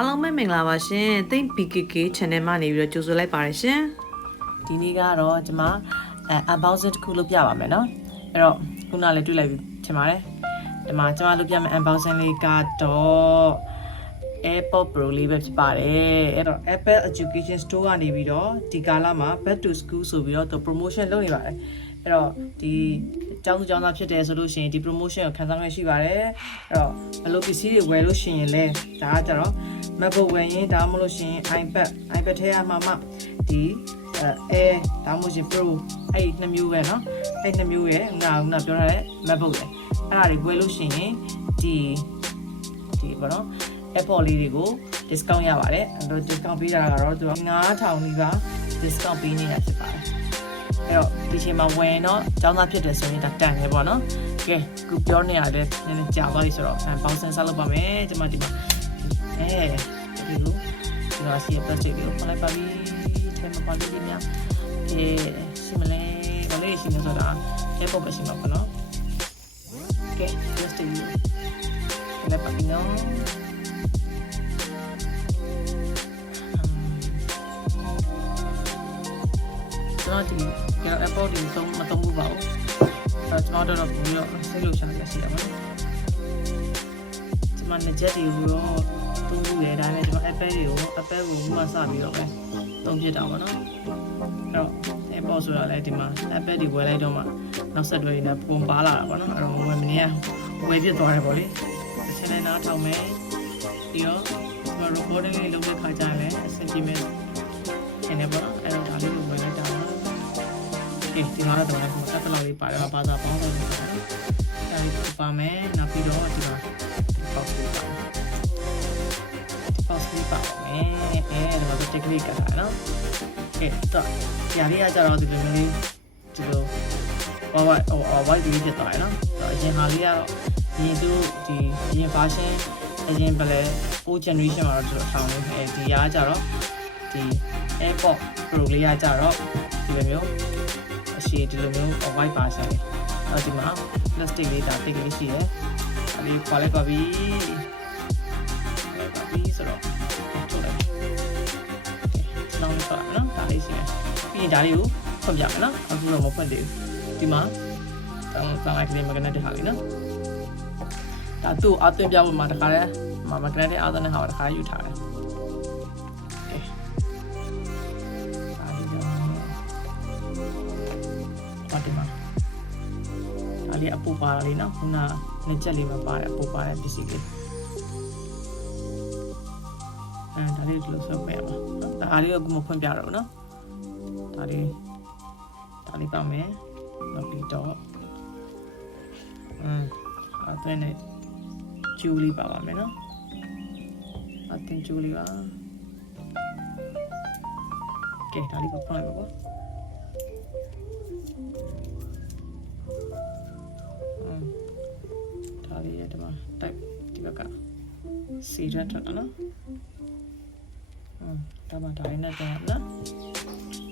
အားလုံးပဲမင်္ဂလာပါရှင်သိမ့် PKK channel မှာနေပြီးတော့ကြိုဆိုလိုက်ပါတယ်ရှင်ဒီနေ့ကတော့ကျွန်မunboxing တစ်ခုလုပ်ပြပါမယ်เนาะအဲ့တော့ခုနလည်းတွေ့လိုက်ပြီထင်ပါတယ်ဒီမှာကျွန်မလုပ်ပြမယ် unboxing လေးကတော့ AirPods Pro လေးပဲဖြစ်ပါတယ်အဲ့တော့ Apple Education Store ကနေပြီးတော့ဒီကာလမှာ Back to School ဆိုပြီးတော့သူ promotion လုပ်နေပါတယ်အဲ့တော့ဒီကျောင်းသူကျောင်းသားဖြစ်တယ်ဆိုလို့ရှိရင်ဒီ promotion ကိုခံစားခွင့်ရှိပါတယ်အဲ့တော့ဘယ်လိုပစ္စည်းတွေဝယ်လို့ရှိရင်လဲဒါကကြတော့ MacBook ဝယ်ရင်ဒါမှမဟုတ်လို့ရှိရင် iPad ထဲမှာမှဒီ Air ဒါမှမဟုတ်ရှင် Pro အဲ့ဒီနှစ်မျိုးပဲเนาะအဲ့နှစ်မျိုးရဲ့ငါပြောရတဲ့ MacBook လေအဲ့ဒါတွေဝယ်လို့ရှိရင်ဒီပေါ့နော် AirPods လေးတွေကို discount ရပါတယ်အဲ့တော့ discount ပေးတာကတော့သူက9000နီးပါး discount ပေးနေတာဖြစ်ပါတယ်အဲ့တော့ဒီချိန်မှာဝယ်တော့ကျောင်းသားဖြစ်တယ်ဆိုရင်ဒါတန်တယ်ပေါ့နော်ကဲခုပြောနေရတယ်နည်းနည်းကြာသွားပြီဆိုတော့ပေါင်းစင်စားလုပ်ပါမယ်ကျွန်မဒီမှာဒီလိုစီ plastic ကိုဖလိုက်ပါပြီထဲမှာပါလိမ့်မယ်ရှိမလဲဘာလို့ရှိနေဆိုတာAirPodsပဲရှိမှာပေါ့နော်ကဲ plastic ကိုလည်းပါပြီနော်ကျွန်တော်ဒီAirPods ဒီမသုံးဘူးပါဘူးကျွန်တော်တော့ပြီးတော့စိတ်လို့ရှာရရှိရမှာကျွန်မနဲ့ချက်တွေကိုတော့သုံးလို့ရဒါနဲ့ကျွန်တော် Apple ကိုမှစပြီးတော့ပဲသုံးဖြစ်တာပေါ့နော်အဲ့တော့ AirPods ဆိုတာလည်းဒီမှာ Apple တွေဝယ်လိုက်တော့မှနောက်ဆက်တွဲနေတာပုံပါလာတာပေါ့နော်အဲ့တော့ဝယ်မနေရဝယ်ပြစ်သွားတယ်ပေါ့လေတစ်ချက်နဲ့နားထောင်မယ်ပြီးတော့ကျွန်တော် recording လေးလုပ်တဲ့ခါကျရင်လည်းအဆင်ပြေမယ်ရှင်းနေပေါ့နော်အဲ့တော့ဒါလေးကိုဝယ်လိုက်တာပါဒီမှာတော့ကျွန်တော်ကတက်လောက်လေးပါတယ်ဘာသာပေါင်းလို့အဲဒီပါမယ်နောက်ပြီးတော့ဒီမှာပေါက်လေးပါမယ်အဲဒီမှာ technique ကတာနော်ကဲတော့ဒီအရာကြတော့ဒီလိုမျိုးလေးဒီလိုwhite ဒီဖြစ်သွားတယ်နော်အရင်ဟာလေးကတော့ဒီသူဒီအရင် version အရင်ပဲလေ4 generation မှာတော့ကျွန်တော်ထောင်နေဒီရာကြတော့ဒီ AirPods Pro လေးကကြတော့ဒီလိုမျိုးရှိဒီလိုမျိုး white version လေးအဲ့ဒီမှာ plastic လေးဒါတိတ်ကလေးရှိတယ်အဲ့ဒီခွာလိုက်ပါပြီဆိုတော့ထုတ်လိုက်နောင်ပါနော်ဒါလေးရှိတယ်ပြီးရင်ဒါလေးကိုဖွင့်ပြမယ်နော်အခုတော့မဖွင့်သေးဘူးဒီမှာတောင်းလိုက်ကလေး magnet ထားပြီနော်ဒါသူ့အသွင်းပြဖို့မှာတခါတည်းmagnet အသွင်းတဲ့ဟာကိုတခါယူထားတယ်လေးအပူပါလေးနော်ခုနနှစ်ချက်လေးပဲပါတယ်အပူပါတဲ့ပစ္စည်းလေးဒါလေးဒီလိုဆွဲပေးရမှာနော်ဒါအားလေးကိုမဖွင့်ပြတော့ဘူးနော်ဒါလေးပါမယ်နောက်ပြီးတော့အသွင်းနဲ့ကျူလေးပါပါမယ်နော်အသွင်းကျူလေးပါကဲဒါလေးကိုဖွင့်လိုက်ပါဒါလေးရတဲ့မှာ type ဒီဘက်က စီရထတာနော်ဒါမှဒါနဲ့တော့နော်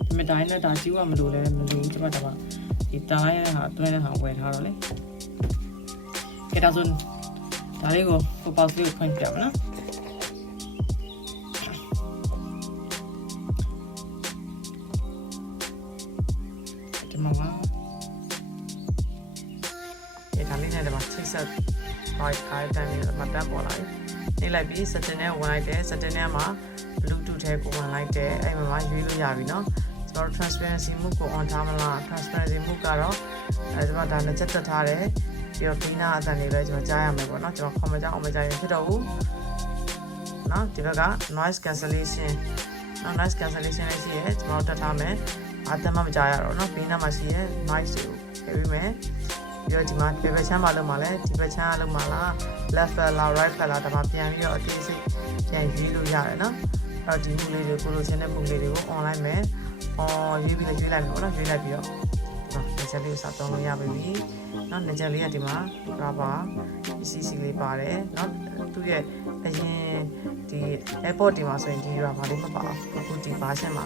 ဒီမဲ့ဒါနဲ့ဒါကျူးကမလို့လဲမလို့ဒီမှာဒါမှဒီတားရတဲ့ဟာအတွဲတဲ့ဟာဝယ်ထားတော့လေကဲဒါဆိုဒါလေးကိုပေါက်လေးကိုဖွင့်ပြပါနော်ဒီမှာပါဒါလေးနဲ့ဒီမှာချိတ်ဆက်right အားတိုင်းနဲ့မတန်းပေါ်လာပြီနှိပ်လိုက်ပြီး setting နဲ့ဝင်လိုက်တယ် setting နဲ့မှာ bluetooth ထဲကိုဝင်လိုက်တယ်အဲ့မှာရွေးလို့ရပြီเนาะကျွန်တော် transparency mode ကို on ထားမလား transparency mode ကတော့ကျွန်တော်ဒါနဲ့ချက်တက်ထားတယ်ပြီးတော့ cleaner အတန်လေးပဲကျွန်တော်ကြားရမယ်ပေါ့เนาะကျွန်တော်ခေါ်မကြအောင်မကြားရင်ဖြစ်တော့ဘူးเนาะဒီဘက်က noise cancellation နော် noise cancellation လေးရှိရဲကျွန်တော်တက်ထားမယ်အတန်မှမကြားရတော့เนาะ cleaner မှာရှိရဲ noise ကိုထည့်ပေးမယ်ပြီးတော့ဒီမှာဒီဘက်ချမ်းပါလို့မှာလဲဒီဘက်ချမ်းလို့မှာလား left လား right လားဒါမှပြန်ပြီးတော့အသေးစိတ်ပြန်ရွေးလို့ရတယ်နော်အဲ့တော့ဒီမှုလေးတွေကိုလိုချင်တဲ့ပုံလေးတွေကို online မယ်ရွေးပြီးရွေးလိုက်မယ်ပေါ့နော်ရွေးလိုက်ပြီးတော့ဒီချက်လေးကိုစသုံးလို့ရပြီနော်ဒီချက်လေးကဒီမှာ rubber CC လေးပါတယ်နော်သူ့ရဲ့အရင်ဒီ AirPods ဒီမှာဆိုရင်ဒီ rubber လေးမပါဘူးအခုဒီ version မှာ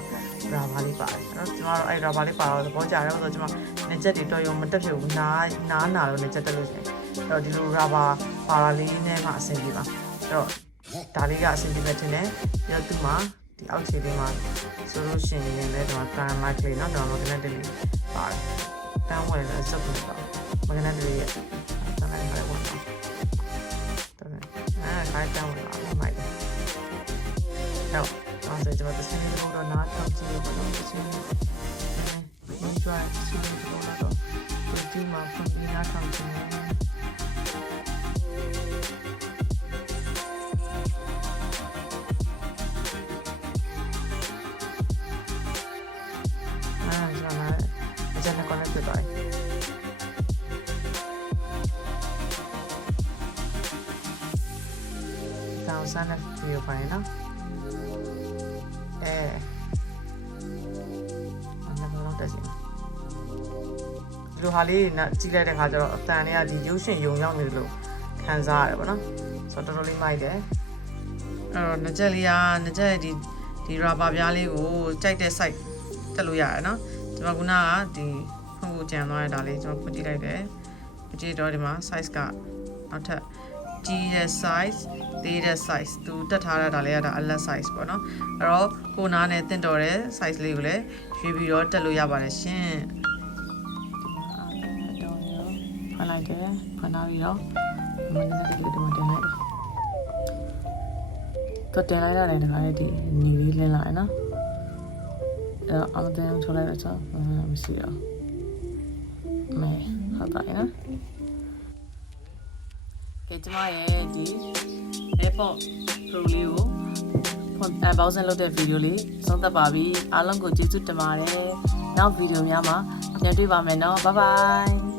rubber လေးပါတယ်အဲ့တော့ကျွန်တော်တို့အဲ့ rubber လေးပါတော့သဘောကျတယ်ဆိုတော့ကျွန်တော်နေချက်တွေတော်ရုံမတက်ဖြစ်ဘူးနားလို့နေချက်တက်လို့ရှိရင်အဲ့တော့ဒီလို rubber ပါလာလေးနဲ့မှအဆင်ပြေပါအဲ့တော့ ဒါလေးကအဆင်ပြေမဲ့တင်တယ်ပြီးတော့သူ့မှာဒီအောက်ခြေလေးမှာဆိုလို့ရှိရင်လည်းဒီမှာ can mic လေးနော်ဒါမှမဟုတ် magnet လေးပါတယ်တန်းဝင်လည်းစက်ကူပါ magnet လေးရဲ့တန်းလိုက်ပါတော့ခိုင်းတန်းဝင်လာမိုက်တယ်တော့ဆိုကျွန်တော်တစ်စနေတော့နားထောင်ကြည့်ရပါတော့တစ်စနေဘယ်ကြိုင်စီးလို့တော့ဒီမှာပုံပြနားထောင်ကြည့်ကျွန်တော်connect ဖြစ်သွားပြီ။တောင်ဆန်းတဲ့ဗီဒီယိုပိုင်းနော်။အဲ့ဒါတော့တက်စီ။ဒီလိုဟာလေးနဲ့ကြည့်လိုက်တဲ့ခါကျတော့အတန်တွေကဒီရုပ်ရှင်ယုံရောက်နေတယ်လို့ခံစားရတယ်ပေါ့နော်။ဆိုတော့တော်တော်လေးမိုက်တယ်။အဲ့တော့ငကြက်လေးကငကြက်ဒီ rubber ပြားလေးကိုကြိုက်တဲ့ site တက်လို့ရတယ်နော်။ကျွန်တော်ခုနကဒီဖုန်းကိုကြံသွားရတာလေးကျွန်တော်ဖွင့်ကြည့်လိုက်တယ်ဖွင့်ကြည့်တော့ဒီမှာ size ကနောက်ထပ်ကြီးတဲ့ size သေးတဲ့ size သူတက်ထားတာလေးကဒါ alert size ပေါ့နော်အဲ့တော့ကိုနားနဲ့တင့်တော်တဲ့ size လေးကိုလည်းရွေးပြီးတော့တက်လို့ရပါတယ်ရှင်တော့ရောဖွင့်လိုက်တယ်ဖွင့်လာပြီးတော့မင်းလည်းဒီလိုတော့တင်လိုက်တော့တင်လိုက်ရတယ်တခါလေးဒီညီလေးလင်းလာနော်အဲ့တော့အမတင်ထုတ်လိုက်တော့မရှိတော့မဲဟုတ်ပါရဲ့နော်ကဲကျမရဲ့ဒီ AirPods Pro လေးကိုunboxing လုပ်တဲ့ဗီဒီယိုလေးဆုံးသက်ပါပြီအားလုံးကိုကျေးဇူးတင်ပါတယ်နောက်ဗီဒီယိုများမှာပြန်တွေ့ပါမယ်နော် bye bye